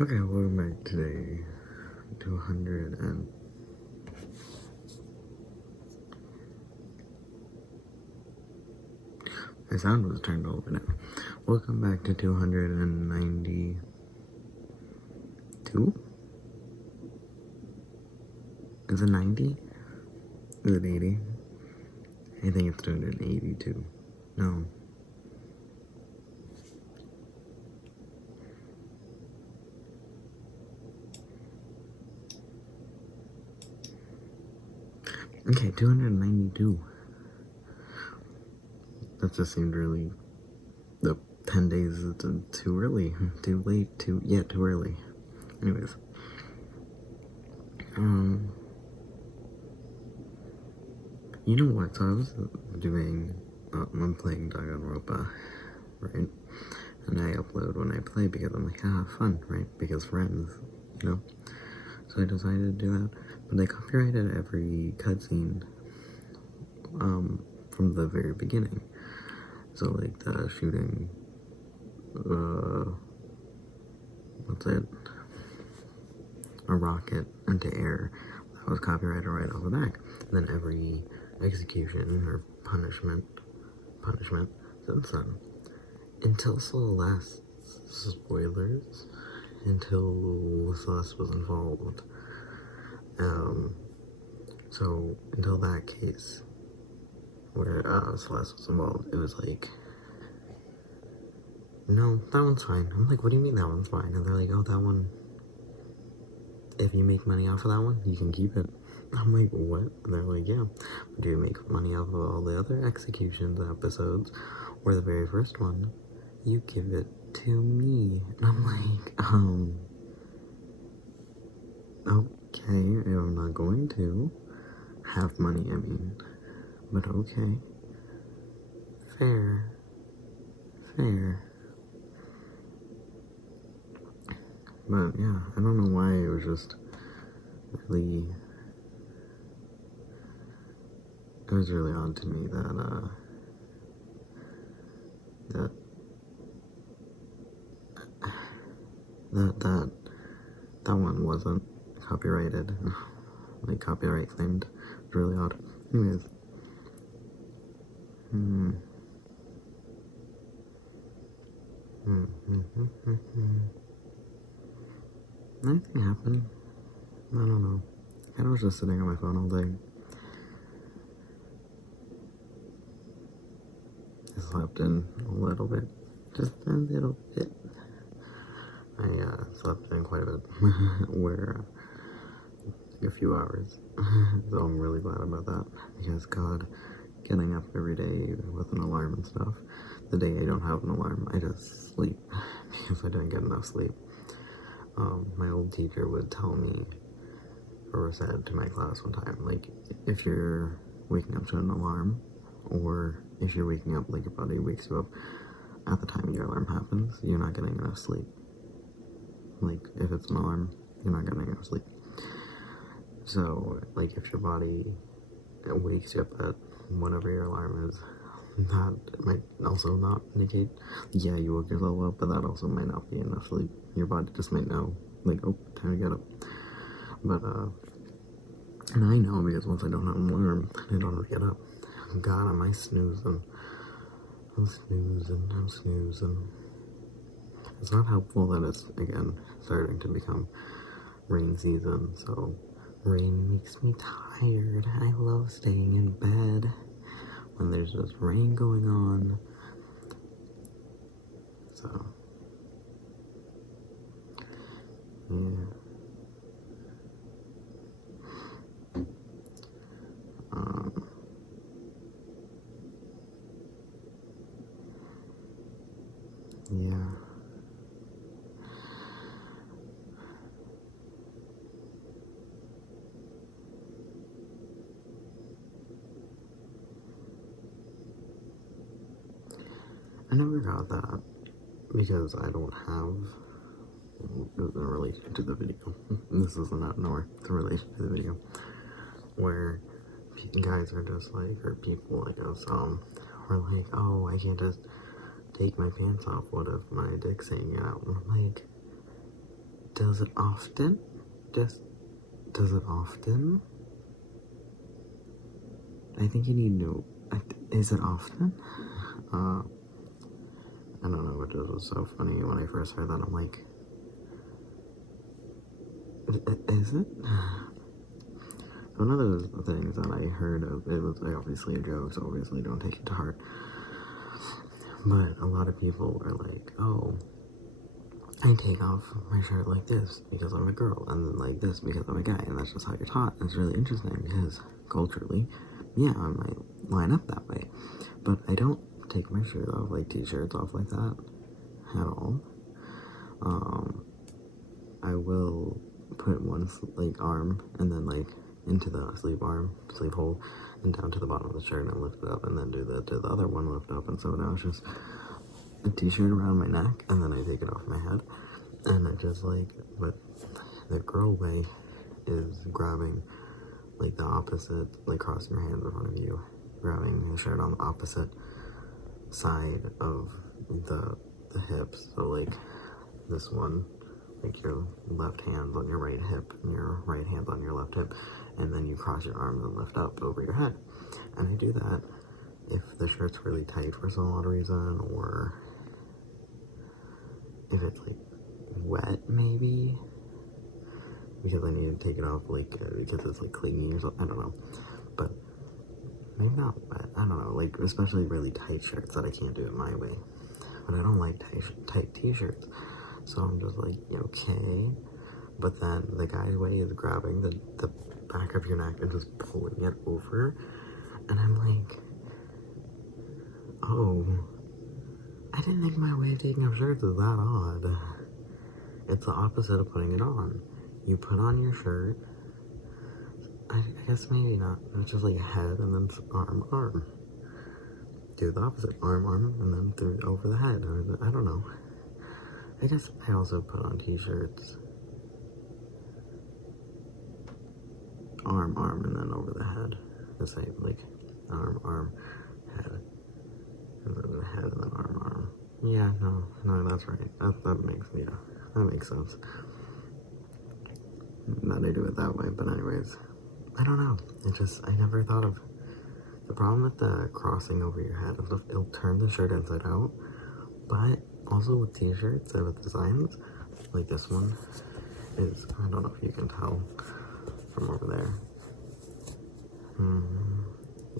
Okay, welcome back today to 100 and... My sound was turned over now. Welcome back to 292? Is it 90? Is it 80? I think it's 282. No. Okay, 292. That just seemed really... The 10 days is too early. Too late, too early. Anyways. You know what? So I was doing... I'm playing Danganronpa, right? And I upload when I play because I'm like, fun, right? Because friends, you know? So I decided to do that. But they copyrighted every cutscene from the very beginning. So like the shooting, what's it? A rocket into air. That was copyrighted right off the back. And then every execution or punishment since then. Until Celeste, spoilers, until Celeste was involved. So until that case, where Celeste was involved, it was like, no, that one's fine. I'm like, what do you mean that one's fine? And they're like, oh, that one, if you make money off of that one, you can keep it. I'm like, what? And they're like, yeah. But do you make money off of all the other executions episodes, or the very first one? You give it to me. And I'm like, okay, I'm not going to have money, I mean, but okay. Fair. But yeah, I don't know why it was just really, it was really odd to me that, that one wasn't copyrighted, like copyright claimed. It's really odd. Anyways, Anything happened? I don't know. I kind of was just sitting on my phone all day. I slept in a little bit. Just a little bit. I slept in quite a bit. Where a few hours. So I'm really glad about that. Because God, getting up every day with an alarm and stuff. The day I don't have an alarm, I just sleep. Because I didn't get enough sleep. My old teacher would tell me, or said to my class one time, like, if you're waking up to an alarm, or if you're waking up, like your body wakes you up at the time your alarm happens, you're not getting enough sleep. Like, if it's an alarm, you're not getting enough sleep. So, like, if your body wakes you up at whatever your alarm is, that might also not indicate, yeah, you woke yourself up, but that also might not be enough sleep. Your body just might know, like, oh, time to get up. But, and I know because once I don't have an alarm, I don't get up. God, am I snoozing. I'm snoozing. It's not helpful that it's, again, starting to become rain season, so rain makes me tired. I love staying in bed when there's just rain going on. So, yeah. Yeah. I never got that because I don't have, in relation to the video, this isn't out nowhere, it's in relation to the video, where guys are just like, or people like us, are like, oh, I can't just take my pants off, what if my dick's hanging out? And I'm like, Does it often? Does it often? I think you need to. Is it often? I don't know, it was so funny when I first heard that. I'm like, is it? One of those things that I heard of, it was obviously a joke, so obviously don't take it to heart. But a lot of people are like, oh, I take off my shirt like this because I'm a girl, and then like this because I'm a guy, and that's just how you're taught. And it's really interesting because culturally, yeah, I might line up that way, but I don't take my shirt off, like t-shirts off like that at all. I will put one like arm and then like into the sleeve hole and down to the bottom of the shirt and lift it up, and then do the other one, lift up. And so now it's just a t-shirt around my neck, and then I take it off my head, and I just like, but the girl way is grabbing like the opposite, like crossing your hands in front of you, grabbing the shirt on the opposite side of the hips. So like this one, like your left hand's on your right hip and your right hand's on your left hip, and then you cross your arms and lift up over your head. And I do that if the shirt's really tight for some odd reason, or if it's like wet maybe, because I need to take it off, like because it's like clingy or something, I don't know. But maybe not wet, I don't know, like especially really tight shirts that I can't do it my way. But I don't like tight t-shirts, so I'm just like, okay. But then the guy's way is grabbing the back of your neck and just pulling it over, and I'm like, oh, I didn't think my way of taking off shirts was that odd. It's the opposite of putting it on. You put on your shirt, I guess maybe not, it's just like head and then arm. Do the opposite, arm, and then through over the head. I don't know. I guess I also put on t-shirts, arm, and then over the head. The same, like arm, head, and then head, and then arm. Yeah, no, that's right. That makes sense. That I do it that way, but anyways, I don't know. I never thought of the problem with the crossing over your head. It'll turn the shirt inside out, but also with t-shirts and with designs, like this one is, I don't know if you can tell from over there.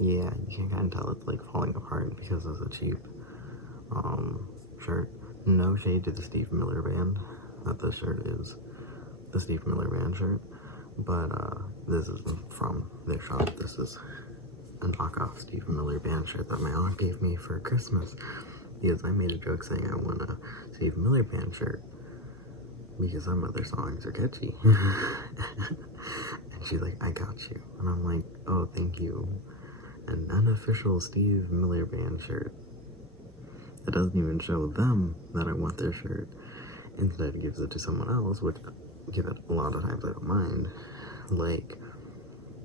Yeah, you can kind of tell it's like falling apart because it's a cheap shirt. No shade to the Steve Miller Band, that this shirt is the Steve Miller Band shirt, but this isn't from their shop. This is a knockoff Steve Miller Band shirt that my aunt gave me for Christmas, because I made a joke saying I want a Steve Miller Band shirt because some of their songs are catchy. And she's like, I got you. And I'm like, oh, thank you. An unofficial Steve Miller Band shirt. It doesn't even show them that I want their shirt. Instead, it gives it to someone else, which give it a lot of times I don't mind. Like,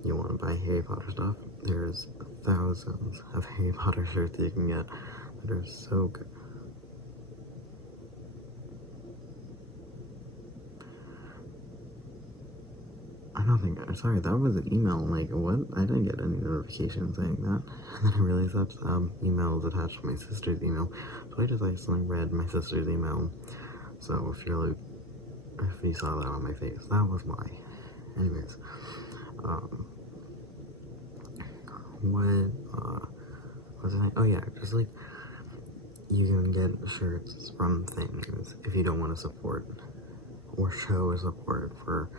you want to buy Harry Potter stuff? There's thousands of Harry Potter shirts you can get that are so good. Sorry, that was an email. Like, what? I didn't get any notification saying that. And then I realized that email was attached to my sister's email. So I just accidentally read my sister's email. So if you saw that on my face, that was why. Anyways, what was it? Oh yeah, just like, you can get shirts from things if you don't want to support or show support for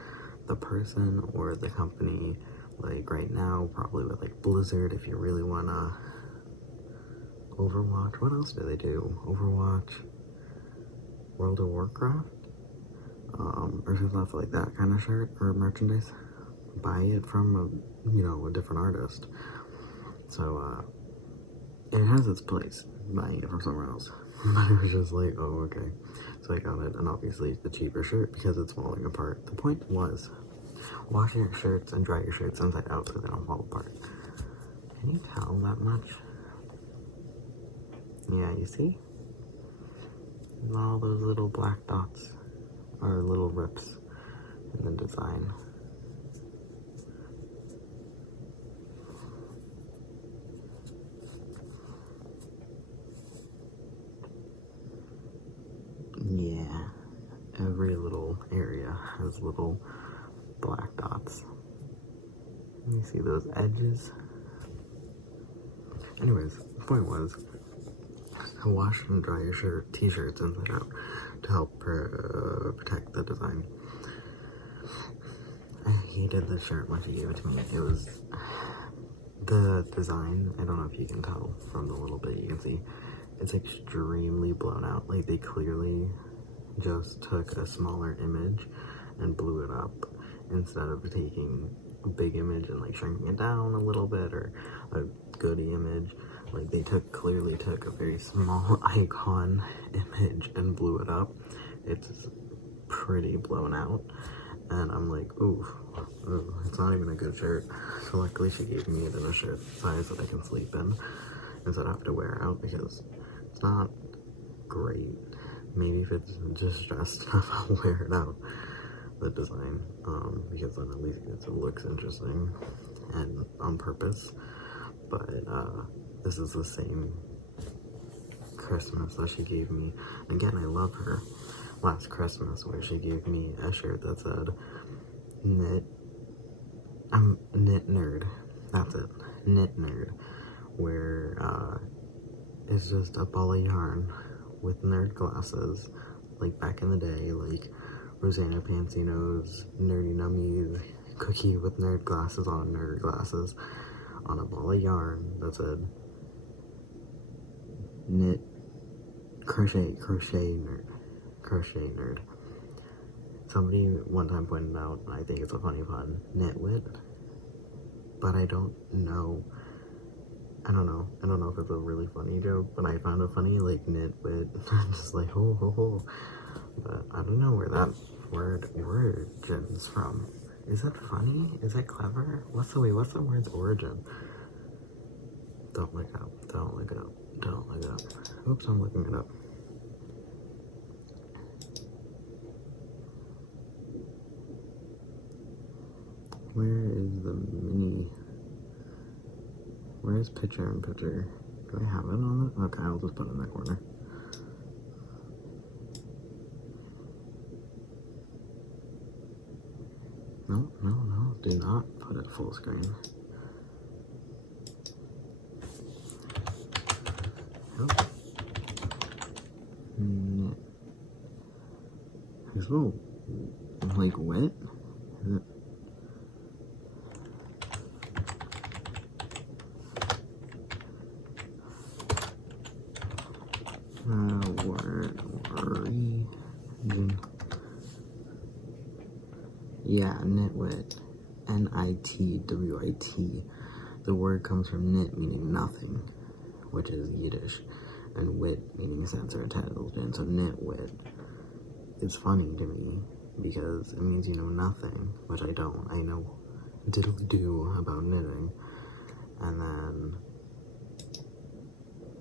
the person or the company. Like right now, probably with like Blizzard, if you really wanna. Overwatch, what else do they do? Overwatch, World of Warcraft, or stuff like that kind of shirt or merchandise. Buy it from a different artist. So it has its place, buying it from somewhere else. But it was just like, oh, okay. So I got it, and obviously it's the cheaper shirt because it's falling apart. The point was, wash your shirts and dry your shirts inside out so they don't fall apart. Can you tell that much? Yeah, you see? All those little black dots. are little rips in the design. Yeah, every little area has little black dots. You see those edges? Anyways, the point was to wash and dry your t-shirts inside out to help protect the design. I hated the shirt when she gave it to me. It was the design, I don't know if you can tell from the little bit you can see, it's extremely blown out. Like, they clearly just took a smaller image and blew it up instead of taking a big image and like shrinking it down a little bit, or a goodie image. Like, they clearly took a very small icon image and blew it up. It's pretty blown out, and I'm like, ooh, it's not even a good shirt. So luckily she gave me it in a shirt size that I can sleep in instead of have to wear out, because it's not great. Maybe if it's just stressed enough, I'll wear it out, the design, because then at least it looks interesting and on purpose. But this is the same Christmas that she gave me. Again, I love her. Last Christmas, where she gave me a shirt that said knit nerd. That's it, knit nerd. Where it's just a ball of yarn with nerd glasses, like back in the day, like Rosanna Pansino's Nerdy Nummies cookie with nerd glasses on a ball of yarn that said knit crochet nerd. Somebody one time pointed out, and I think it's a funny pun, Nitwit, but I don't know if it's a really funny joke, but I found it funny, like Nitwit, just like ho ho ho. But I don't know where that word origins from. Is it funny? Is it clever? What's the word's origin? Don't look it up. Oops, I'm looking it up. Where is the mini? Where's picture in picture? Do I have it on it? Okay, I'll just put it in that corner. No, do not put it full screen. Nope. There's a little, like, wet. Is it? Yeah, Nitwit. Nitwit. The word comes from nit, meaning nothing, which is Yiddish, and wit, meaning sense or intelligence. So nitwit is funny to me because it means you know nothing, which I don't. I know diddly-do about knitting. And then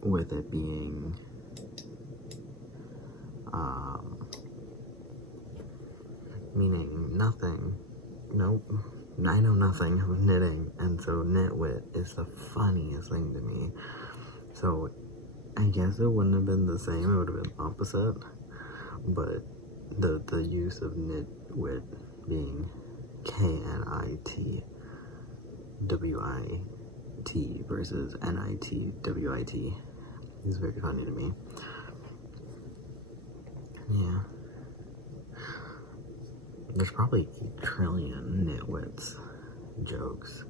with it being meaning nothing. Nope. I know nothing of knitting, and so nitwit is the funniest thing to me. So I guess it wouldn't have been the same, it would have been opposite. But the use of nitwit being KNITWIT versus NITWIT is very funny to me. Yeah. There's probably 8 trillion nitwits jokes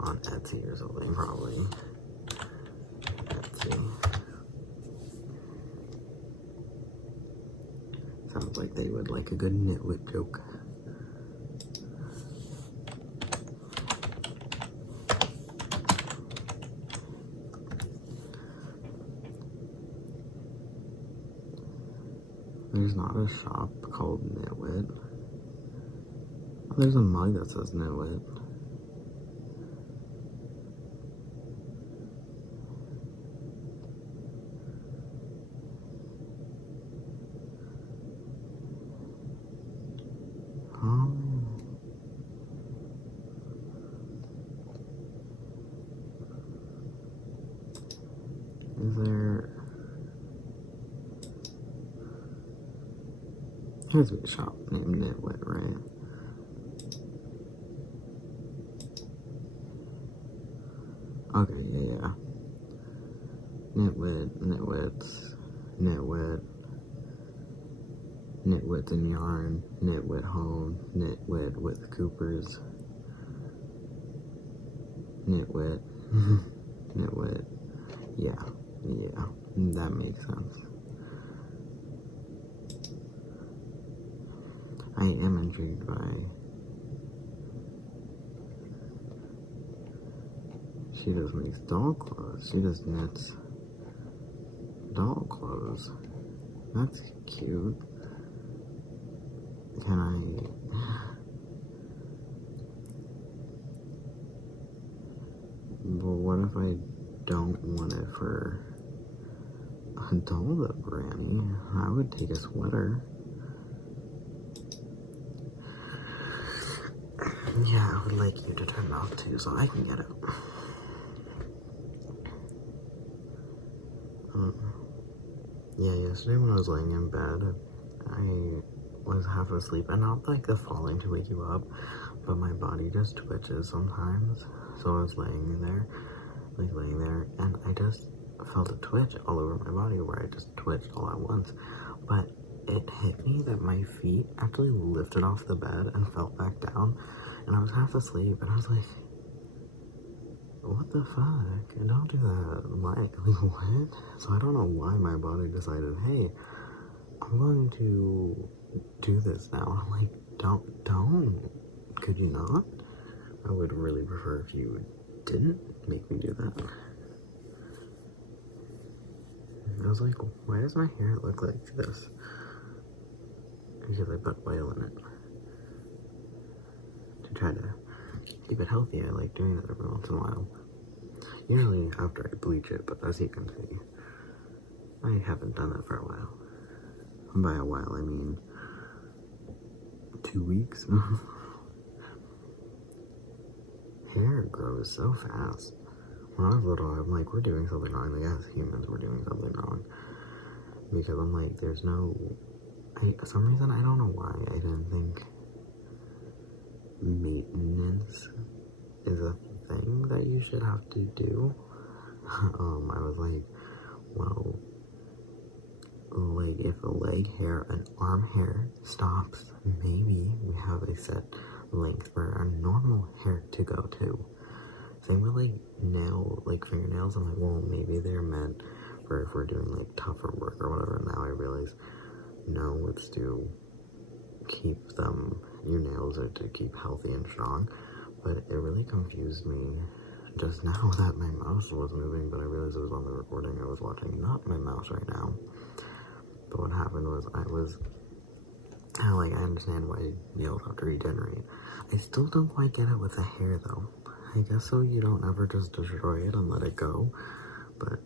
on Etsy or something, probably. Etsy. Sounds like they would like a good nitwit joke. There's not a shop called Nitwit. There's a mug that says Nitwit. There's a shop named Nitwit, right? Okay, yeah. Nitwits, Nitwits and Yarn, Nitwit Home, Nitwit with Coopers, Nitwit, Nitwit, yeah, that makes sense. I am intrigued by... She just makes doll clothes. She just knits doll clothes. That's cute. Can I... Well, what if I don't want it for a doll though, Granny? I would take a sweater. Yeah, I would like you to turn it off too so I can get it. Yeah, yesterday when I was laying in bed, I was half asleep, and not like the falling to wake you up, but my body just twitches sometimes. So I was laying there, and I just felt a twitch all over my body where I just twitched all at once. But it hit me that my feet actually lifted off the bed and fell back down, and I was half asleep, and I was like, what the fuck? Don't do that. Like, what? So I don't know why my body decided, hey, I'm going to do this now. I'm like, don't. Could you not? I would really prefer if you didn't make me do that. I was like, why does my hair look like this? Because I put oil in it. To try to keep it healthy, I like doing that every once in a while. Usually after I bleach it, but as you can see, I haven't done that for a while. And by a while, I mean 2 weeks. Hair grows so fast. When I was little, I'm like, we're doing something wrong. Like, as humans, we're doing something wrong. Because I'm like, there's no... for some reason, I don't know why, I didn't think maintenance is a thing that you should have to do. I was like, well, like, if a leg hair and arm hair stops, maybe we have a set length for our normal hair to go to. Same with like fingernails. I'm like, well, maybe they're meant for if we're doing like tougher work or whatever. Now I realize, no, it's to keep them, your nails are to keep healthy and strong. But it really confused me just now that my mouse was moving, but I realized it was on the recording I was watching, not my mouse right now. But what happened was I understand why nails have to regenerate. I still don't quite get it with the hair though. I guess so you don't ever just destroy it and let it go. But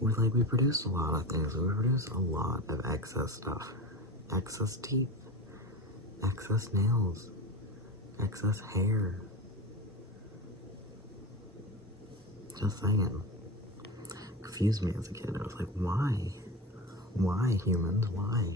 we produce a lot of things. We produce a lot of excess stuff. Excess teeth, excess nails, excess hair. Just saying. Confused me as a kid. I was like, why? Why, humans? Why?